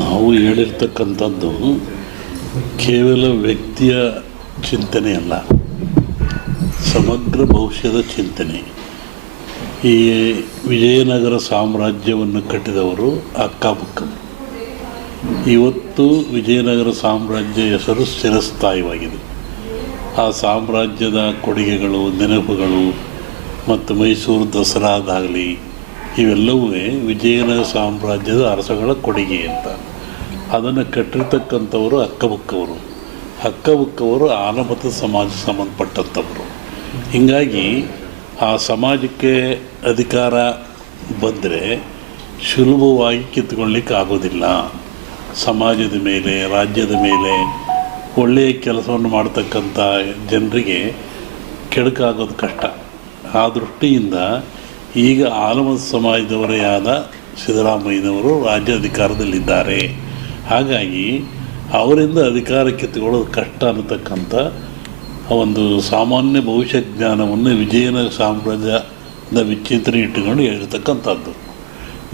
ನಾವು ಹೇಳಿರ್ತಕ್ಕಂಥದ್ದು ಕೇವಲ ವ್ಯಕ್ತಿಯ ಚಿಂತನೆ ಅಲ್ಲ, ಸಮಗ್ರ ಭವಿಷ್ಯದ ಚಿಂತನೆ. ಈ ವಿಜಯನಗರ ಸಾಮ್ರಾಜ್ಯವನ್ನು ಕಟ್ಟಿದವರು ಅಕ್ಕಬುಕ್ಕರು. ಇವತ್ತು ವಿಜಯನಗರ ಸಾಮ್ರಾಜ್ಯ ಹೆಸರು ಚಿರಸ್ಥಾಯಿಯಾಗಿದೆ. ಆ ಸಾಮ್ರಾಜ್ಯದ ಕೊಡುಗೆಗಳು, ನೆನಪುಗಳು ಮತ್ತು ಮೈಸೂರು ದಸರಾದಾಗಲಿ ಇವೆಲ್ಲವೂ ವಿಜಯನಗರ ಸಾಮ್ರಾಜ್ಯದ ಅರಸಗಳ ಕೊಡುಗೆ ಅಂತ. ಅದನ್ನು ಕಟ್ಟಿರ್ತಕ್ಕಂಥವರು ಅಕ್ಕಬುಕ್ಕವರು. ಅಕ್ಕಬುಕ್ಕವರು ಆಲಮತ ಸಮಾಜ ಸಂಬಂಧಪಟ್ಟಂಥವರು. ಹೀಗಾಗಿ ಆ ಸಮಾಜಕ್ಕೆ ಅಧಿಕಾರ ಬಂದರೆ ಸುಲಭವಾಗಿ ಕಿತ್ಕೊಳ್ಳಿಕ್ಕೆ ಆಗೋದಿಲ್ಲ. ಸಮಾಜದ ಮೇಲೆ, ರಾಜ್ಯದ ಮೇಲೆ ಒಳ್ಳೆಯ ಕೆಲಸವನ್ನು ಮಾಡ್ತಕ್ಕಂಥ ಜನರಿಗೆ ಕೆಡುಕಾಗೋದು ಕಷ್ಟ. ಆ ದೃಷ್ಟಿಯಿಂದ ಈಗ ಆಲಮತ ಸಮಾಜದವರೇ ಆದ ಸಿದ್ದರಾಮಯ್ಯನವರು ರಾಜ್ಯಾಧಿಕಾರದಲ್ಲಿದ್ದಾರೆ. ಹಾಗಾಗಿ ಅವರಿಂದ ಅಧಿಕಾರ ಕಿತ್ತುಕೊಳ್ಳೋದು ಕಷ್ಟ ಅನ್ನತಕ್ಕಂಥ ಒಂದು ಸಾಮಾನ್ಯ ಭವಿಷ್ಯ ಜ್ಞಾನವನ್ನು ವಿಜಯನಗರ ಸಾಮ್ರಾಜ್ಯದ ವಿಚಿಂತನೆ ಇಟ್ಟುಕೊಂಡು ಹೇಳಿರ್ತಕ್ಕಂಥದ್ದು.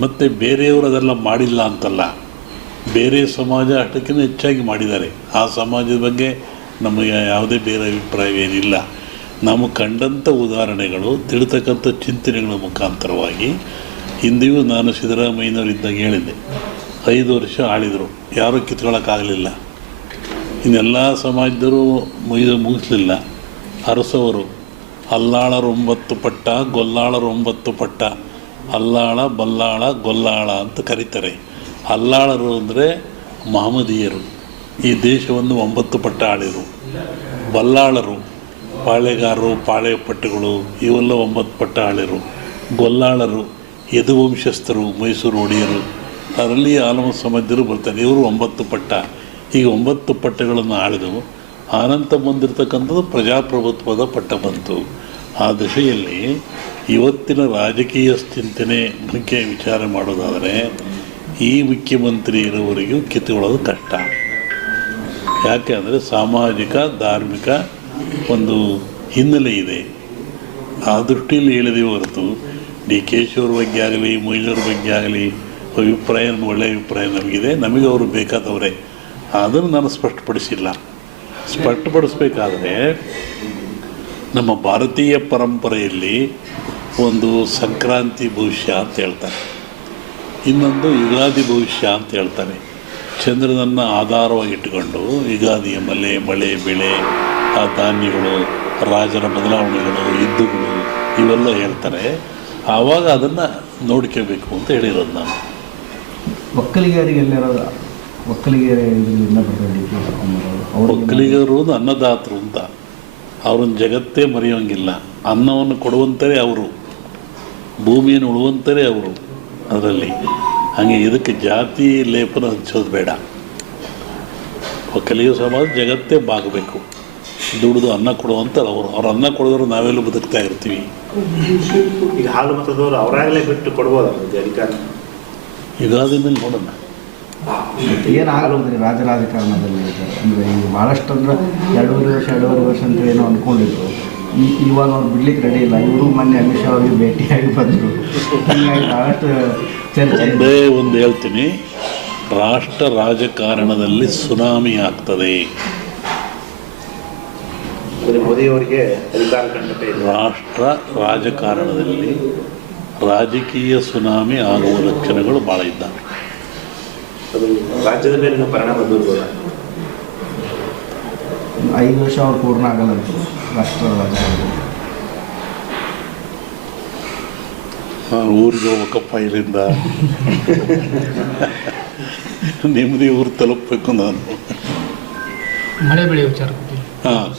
ಮತ್ತು ಬೇರೆಯವರು ಅದೆಲ್ಲ ಮಾಡಿಲ್ಲ ಅಂತಲ್ಲ, ಬೇರೆ ಸಮಾಜ ಅಷ್ಟಕ್ಕಿಂತ ಹೆಚ್ಚಾಗಿ ಮಾಡಿದ್ದಾರೆ. ಆ ಸಮಾಜದ ಬಗ್ಗೆ ನಮಗೆ ಯಾವುದೇ ಬೇರೆ ಅಭಿಪ್ರಾಯವೇನಿಲ್ಲ. ನಾವು ಕಂಡಂಥ ಉದಾಹರಣೆಗಳು, ತಿಳ್ತಕ್ಕಂಥ ಚಿಂತನೆಗಳ ಮುಖಾಂತರವಾಗಿ ಹಿಂದೆಯೂ ನಾನು ಸಿದ್ದರಾಮಯ್ಯನವರಿದ್ದಾಗ ಹೇಳಿದ್ದೆ, 5 ವರ್ಷ ಆಳಿದರು, ಯಾರೂ ಕಿತ್ಕೊಳ್ಳೋಕ್ಕಾಗಲಿಲ್ಲ. ಇನ್ನೆಲ್ಲ ಸಮಾಜದವರು ಮುಗಿಸಲಿಲ್ಲ. ಅರಸವರು ಅಲ್ಲಾಳರು 9 ಪಟ್ಟ, ಗೊಲ್ಲಾಳರು 9 ಪಟ್ಟ, ಅಲ್ಲಾಳ, ಬಲ್ಲಾಳ, ಗೊಲ್ಲಾಳ ಅಂತ ಕರೀತಾರೆ. ಅಲ್ಲಾಳರು ಅಂದರೆ ಮಹಮ್ಮದೀಯರು, ಈ ದೇಶವನ್ನು 9 ಪಟ್ಟ ಆಳಿದರು. ಬಲ್ಲಾಳರು ಪಾಳೆಗಾರರು, ಪಾಳೆ ಪಟ್ಟುಗಳು ಇವೆಲ್ಲ 9 ಪಟ್ಟ ಆಳಿರು. ಗೊಲ್ಲಾಳರು ಯದುವಂಶಸ್ಥರು, ಮೈಸೂರು ಒಡೆಯರು, ಅದರಲ್ಲಿ ಆಲಮತ ಸಮಾಜರು ಬರ್ತಾರೆ. ಇವರು 9 ಪಟ್ಟ. ಈಗ 9 ಪಟ್ಟಗಳನ್ನು ಆಳಿದು ಆನಂತರ ಬಂದಿರತಕ್ಕಂಥದ್ದು ಪ್ರಜಾಪ್ರಭುತ್ವದ ಪಟ್ಟ ಬಂತು. ಆ ದಿಶೆಯಲ್ಲಿ ಇವತ್ತಿನ ರಾಜಕೀಯ ಚಿಂತನೆ ಬಗ್ಗೆ ವಿಚಾರ ಮಾಡೋದಾದರೆ ಈ ಮುಖ್ಯಮಂತ್ರಿ ಇರೋವರೆಗೂ ಕಿತ್ತುಕೊಳ್ಳೋದು ಕಷ್ಟ. ಯಾಕೆ ಅಂದರೆ ಸಾಮಾಜಿಕ, ಧಾರ್ಮಿಕ ಒಂದು ಹಿನ್ನೆಲೆ ಇದೆ. ಆ ದೃಷ್ಟಿಯಲ್ಲಿ ಹೇಳಿದೆ ಹೊರತು ಡಿ.ಕೆ. ಶಿವರ ಬಗ್ಗೆ ಆಗಲಿ, ಮೊಯ್ಲೂರ ಬಗ್ಗೆ ಆಗಲಿ ಅಭಿಪ್ರಾಯ ಒಳ್ಳೆಯ ಅಭಿಪ್ರಾಯ ನಮಗಿದೆ, ನಮಗೆ ಅವರು ಬೇಕಾದವರೇ. ಅದನ್ನು ನಾನು ಸ್ಪಷ್ಟಪಡಿಸಿಲ್ಲ. ಸ್ಪಷ್ಟಪಡಿಸ್ಬೇಕಾದ್ರೆ ನಮ್ಮ ಭಾರತೀಯ ಪರಂಪರೆಯಲ್ಲಿ ಒಂದು ಸಂಕ್ರಾಂತಿ ಭವಿಷ್ಯ ಅಂತ ಹೇಳ್ತಾರೆ, ಇನ್ನೊಂದು ಯುಗಾದಿ ಭವಿಷ್ಯ ಅಂತ ಹೇಳ್ತಾರೆ. ಚಂದ್ರನನ್ನು ಆಧಾರವಾಗಿಟ್ಟುಕೊಂಡು ಯುಗಾದಿಯ ಮಳೆ, ಬೆಳೆ, ಆ ಧಾನ್ಯಗಳು, ರಾಜರ ಬದಲಾವಣೆಗಳು, ಯುದ್ಧಗಳು ಇವೆಲ್ಲ ಹೇಳ್ತಾರೆ. ಆವಾಗ ಅದನ್ನು ನೋಡ್ಕೋಬೇಕು ಅಂತ ಹೇಳಿರೋದು ನಾನು. ಒಕ್ಕಲಿಗರು ಅನ್ನದಾತರು ಅಂತ, ಅವ್ರನ್ನ ಜಗತ್ತೇ ಮರೆಯೋಂಗಿಲ್ಲ. ಅನ್ನವನ್ನು ಕೊಡುವಂಥರೇ ಅವರು, ಭೂಮಿಯನ್ನು ಉಳುವಂಥರೇ ಅವರು. ಅದರಲ್ಲಿ ಹಾಗೆ ಇದಕ್ಕೆ ಜಾತಿ ಲೇಪನ ಹಂಚೋದು ಬೇಡ. ಒಕ್ಕಲಿಗ ಸಮಾಜ ಜಗತ್ತೇ ಬಾಗಬೇಕು, ದುಡಿದು ಅನ್ನ ಕೊಡುವಂಥವ್ರು ಅವರು. ಅವ್ರು ಅನ್ನ ಕೊಡಿದ್ರು ನಾವೆಲ್ಲ ಬದುಕ್ತಾ ಇರ್ತೀವಿ. ಈಗ ಹಾಲು ಮತದವರು ಅವರಾಗಲೇ ಬಿಟ್ಟು ಕೊಡ್ಬೋದು ಅಧಿಕಾರ. ಯುಗಾದಿ ಮೇಲೆ ನೋಡೋಣ ಏನಾಗಲ್ರಿ ರಾಜಕಾರಣದಲ್ಲಿ. ಅಂದರೆ ಈಗ ಭಾಳಷ್ಟು ಅಂದ್ರೆ 2.5 ವರ್ಷ ಅಂತ ಏನೋ ಅಂದ್ಕೊಂಡಿದ್ರು. ಇವಾಗ ಅವ್ರು ಬಿಡ್ಲಿಕ್ಕೆ ರೆಡಿ ಇಲ್ಲ. ಇವರು ಮೊನ್ನೆ ಅಮಿತ್ ಶಾ ಅವ್ರಿಗೆ ಭೇಟಿಯಾಗಿ ಬಂದರು. ಹೀಗಾಗಿ ಭಾಳಷ್ಟು ಚರ್ಚೆ. ಒಂದೇ ಒಂದು ಹೇಳ್ತೀನಿ, ರಾಷ್ಟ್ರ ರಾಜಕಾರಣದಲ್ಲಿ ಸುನಾಮಿ ಆಗ್ತದೆ. ಮೋದಿಯವರಿಗೆ ಅಧಿಕಾರ ಖಂಡಿತ ಇದೆ. ರಾಷ್ಟ್ರ ರಾಜಕಾರಣದಲ್ಲಿ ರಾಜಕೀಯ ಸುನಾಮಿ ಆಗುವ ಲಕ್ಷಣಗಳು ಭಾಳ ಇದ್ದಾವೆ. ಅದು ರಾಜ್ಯದ ಮೇಲೆ ಪರಿಣಾಮ ಬೀರ್ಬೋದು. 5 ವರ್ಷ ಅವ್ರು ಪೂರ್ಣ ಆಗಲ್ಲ ರಾಷ್ಟ್ರ ರಾಜಕಾರಣದಲ್ಲಿ. ನಾನು ಊರಿಗೆ ಹೋಗ್ಬೇಕಪ್ಪ ಇಲ್ಲಿಂದ, ನೆಮ್ಮದಿ ಊರು ತಲುಪಬೇಕು ನಾನು. ಮಳೆ ಬೆಳೆ ವಿಚಾರ. ಹಾಂ,